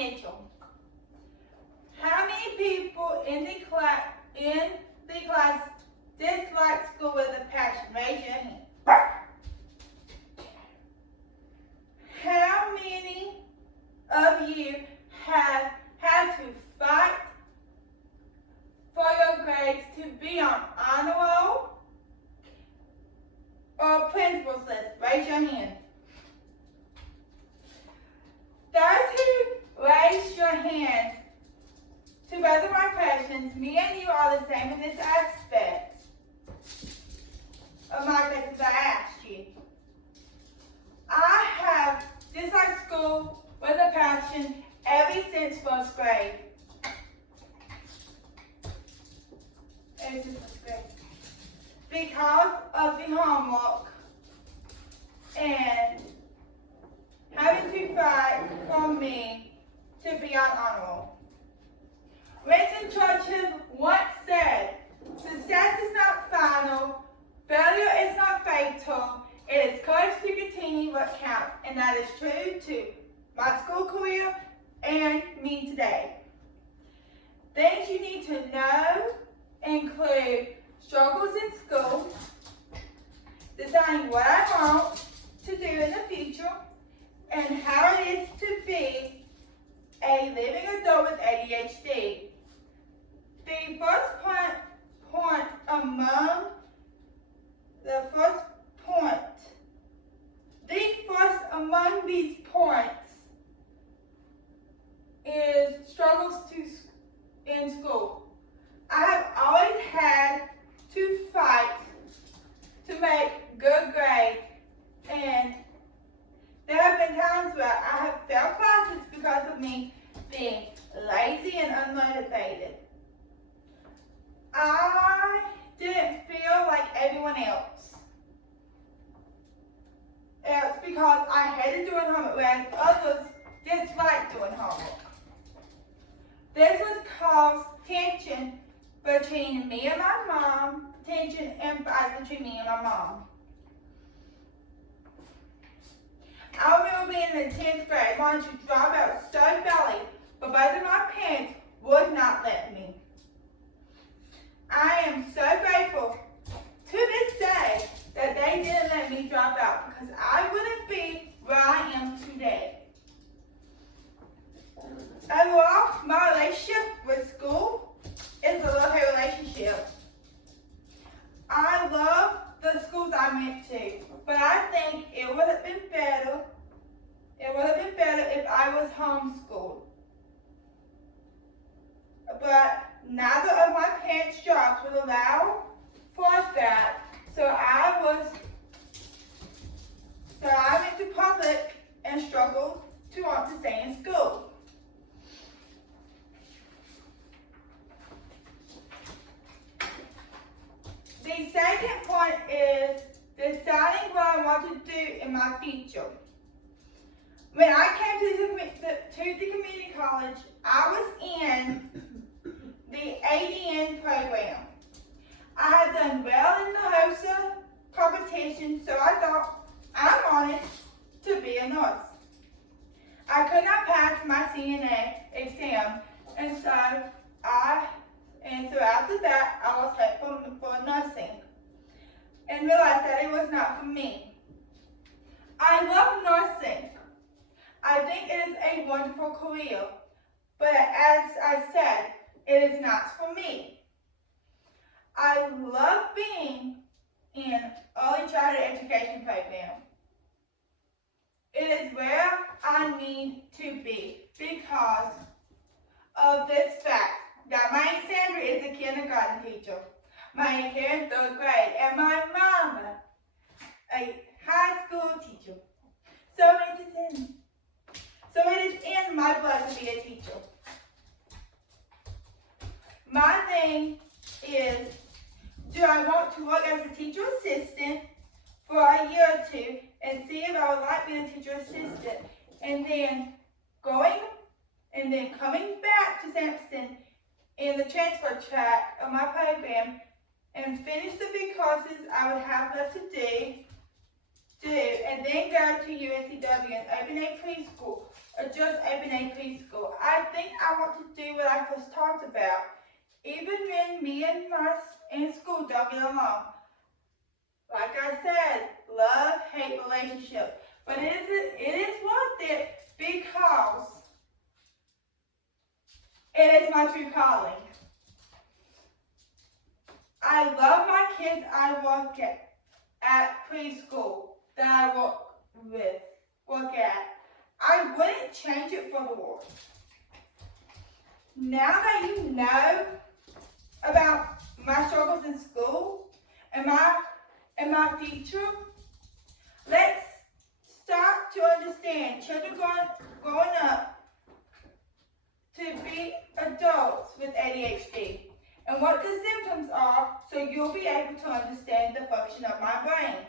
Mitchell. How many people in the class dislike school with a passion? Raise your hand. How many of you have had to fight for your grades to be on honor roll or principal's list? Raise your hand. Those who raise your hands to both of my questions, me and you are the same in this aspect of my questions I asked you. I have disliked school with a passion ever since first grade. Ever since first grade. Because of the homework and having to fight for me to be on honor roll. Winston Churchill once said, "Success is not final, failure is not fatal, it is courage to continue what counts," and that is true to my school career and me today. Things you need to know include struggles in school, deciding what I want to do in the future, and how it is to be a living adult with ADHD. The first point among these points is struggles in school. I have always had to fight to make good grades, and there have been times where I have failed classes because of me being lazy and unmotivated. I didn't feel like everyone else. It's because I hated doing homework, whereas others disliked doing homework. This would cause tension between me and my mom, tension and fights between me and my mom. I remember being in the 10th grade, wanting to drop out so badly, but both of my parents would not let me. I am so grateful to this day that they didn't let me drop out, because I wouldn't be where I am today. Overall, my relationship with school is a love-hate relationship. I love the schools I went to, but I think it would have been better. It would have been better if I was homeschooled. But neither of my parents' jobs would allow for that, so I went to public and struggled to want to stay in school. The second point is deciding what I want to do in my future. When I came to the community college, I was in the ADN program. I had done well in the HOSA competition, so I thought I wanted to be a nurse. I could not pass my CNA exam, and so after that, I was set for nursing and realized that it was not for me. I love nursing. I think it is a wonderful career, but as I said, it is not for me. I love being in early childhood education program. It is where I need to be because of this fact that my Aunt Sandra is a kindergarten teacher, my Aunt Karen 3rd grade, and my mama a high school teacher. So it is in my blood to be a teacher. My thing is, do I want to work as a teacher assistant for a year or two and see if I would like being a teacher assistant, and then coming back to Sampson in the transfer track of my program and finish the big courses I would have left to do, do and then go to UNCW and open a preschool or just open a preschool. I think I want to do what I just talked about. Even when me and my in school don't get along. Like I said, love-hate relationship. But it is worth it because it is my true calling. I love my kids I work at preschool that I work at. I wouldn't change it for the world. Now that you know about my struggles in school and my future, let's start to understand children growing up to be adults with ADHD and what the symptoms are so you'll be able to understand the function of my brain.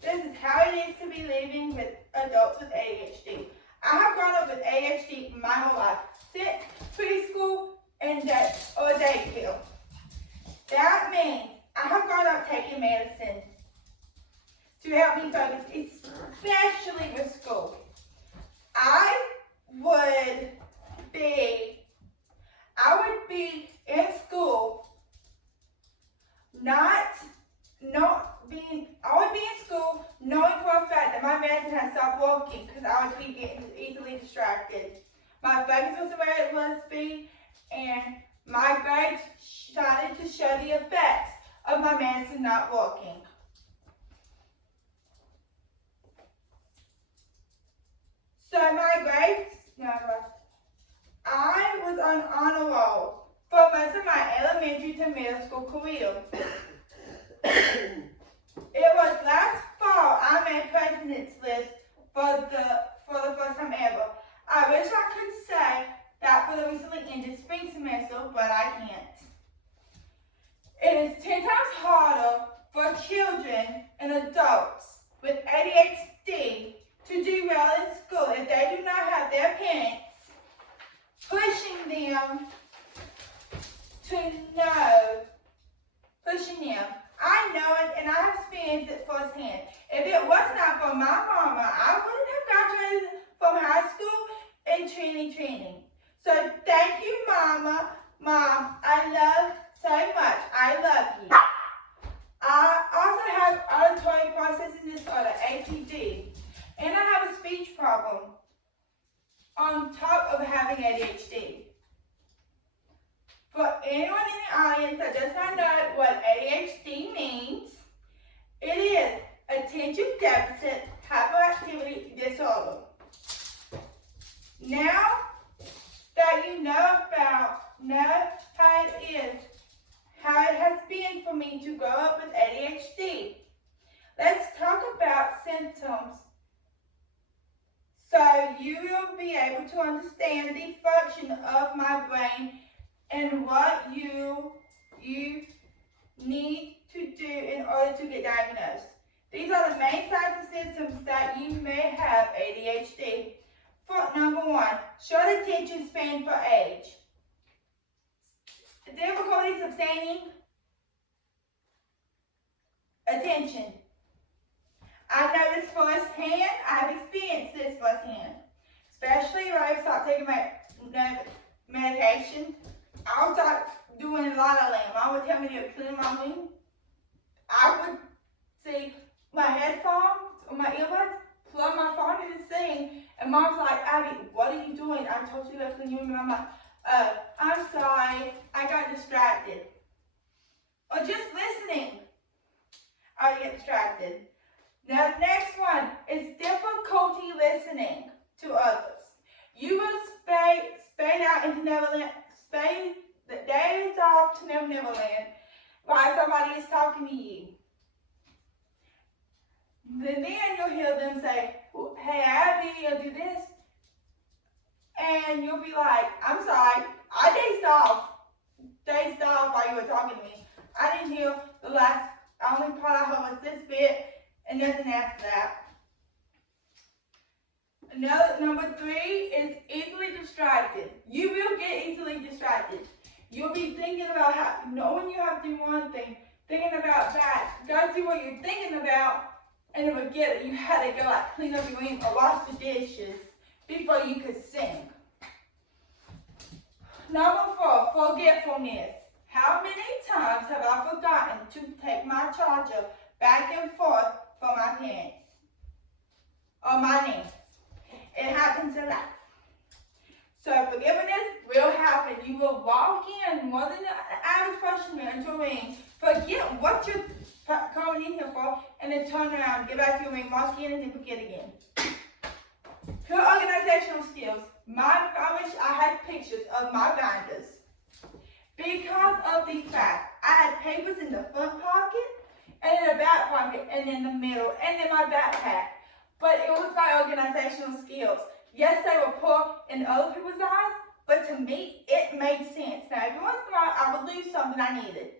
This is how it is to be living with adults with ADHD. I have grown up with ADHD my whole life, since preschool and daycare. That means I have grown up taking medicine to help me focus, especially with school. I would be in school I would be in school knowing for a fact that my medicine had stopped working because I would be getting easily distracted. My focus wasn't where it was to be, and my grades started to show the effects of my medicine not working. So my grades, I was on honor roll for most of my elementary to middle school career. It was last fall I made president's list for the first time ever. I wish I could say that for the recently ended spring semester, but I can't. It is 10 times harder for children and adults with ADHD to do well in school if they do not have their parents pushing them to know, I know it and I have experienced it firsthand. If it was not for my mama, I wouldn't have graduated from high school and training. So thank you, Mama. Mom, I love so much. I love you. I also have auditory processing disorder, ADD, and I have a speech problem on top of having ADHD. For anyone in the audience that does not know what ADHD means, it is Attention Deficit Hyperactivity Disorder. Now that you know how it has been for me to grow up with ADHD, let's talk about symptoms so you will be able to understand the function of my brain and what you need to do in order to get diagnosed. These are the main signs and symptoms that you may have ADHD. For number 1, short attention span for age. Difficulty sustaining attention. I know this firsthand. I have experienced this firsthand. Especially when I stopped taking my medication. I'll start doing La La Land. Mom would tell me to clean my room. I would see my headphones or my earbuds, plug my phone in and sing. And Mom's like, Abby, what are you doing? I told you to clean your room. And I'm like, I'm sorry. I got distracted. Or just listening. I would get distracted. Now the next one is difficulty listening to others. You will fade out into Neverland, fade the days off to Neverland while somebody is talking to you. Then you'll hear them say, hey Abby, you'll do this. And you'll be like, I'm sorry, I dazed off while you were talking to me. I didn't hear the only part I heard was this bit and nothing after that. Number 3 is easily distracted. You will get easily distracted. You'll be thinking about knowing you have to do one thing, thinking about that, go through what you're thinking about, and to forget it, you had to go like clean up your room or wash the dishes before you could sing. Number 4, forgetfulness. How many times have I forgotten to take my charger back and forth for my parents or my niece? It happens a lot. So forgiveness will happen. You will walk in more than the average person into a ring, forget what you're coming in here for, and then turn around, get back to your ring, walk in, and then forget again. Good organizational skills. I wish I had pictures of my binders. Because of the fact I had papers in the front pocket, and in the back pocket, and in the middle, and in my backpack. But it was my organizational skills. Yes, they were poor in other people's eyes, but to me, it made sense. Now, every once in a while, I would lose something I needed.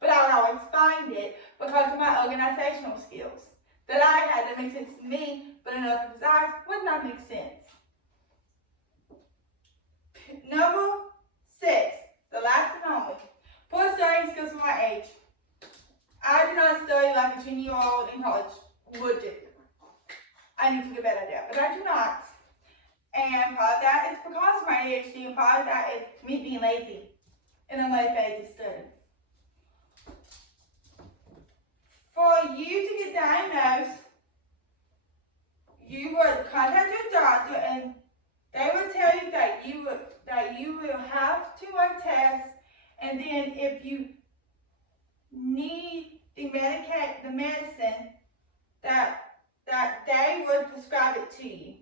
But I would always find it because of my organizational skills that I had that made sense to me, but in other people's eyes would not make sense. Number 6, the last and only. Poor studying skills for my age. I did not study like a 10-year-old in college would do. I need to get better at that, but I do not. And part of that is because of my ADHD, and part of that is me being lazy and unmotivated to study. For you to get diagnosed, you would contact your doctor, and they would tell you that you will have to run tests, and then if you need the medicine, that they would prescribe it to you.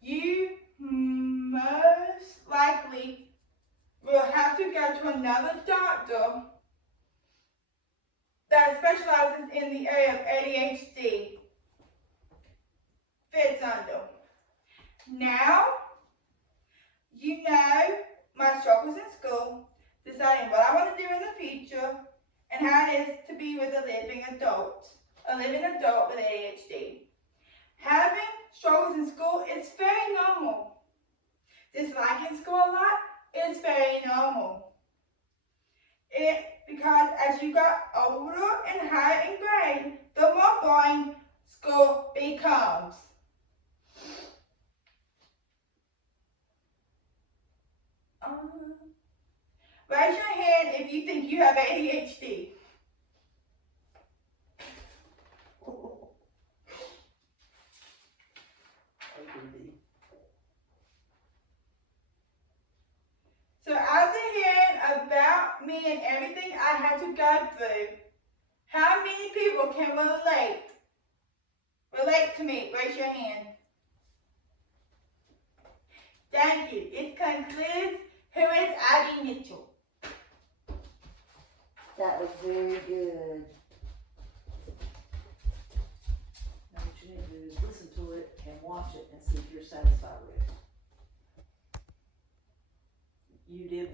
You most likely will have to go to another doctor that specializes in the area of ADHD fits under. Now, you know my struggles in school, deciding what I want to do in the future, and how it is to be with a living adult with ADHD. Having struggles in school is very normal. Disliking school a lot is very normal. Because as you got older and higher in grade, the more boring school becomes. Raise your hand if you think you have ADHD. So after hearing about me and everything I had to go through, how many people can relate to me? Raise your hand. Thank you. It concludes Who is Abby Mitchell? That was very good. Now what you need to do is listen to it and watch it and see if you're satisfied with it. You did better.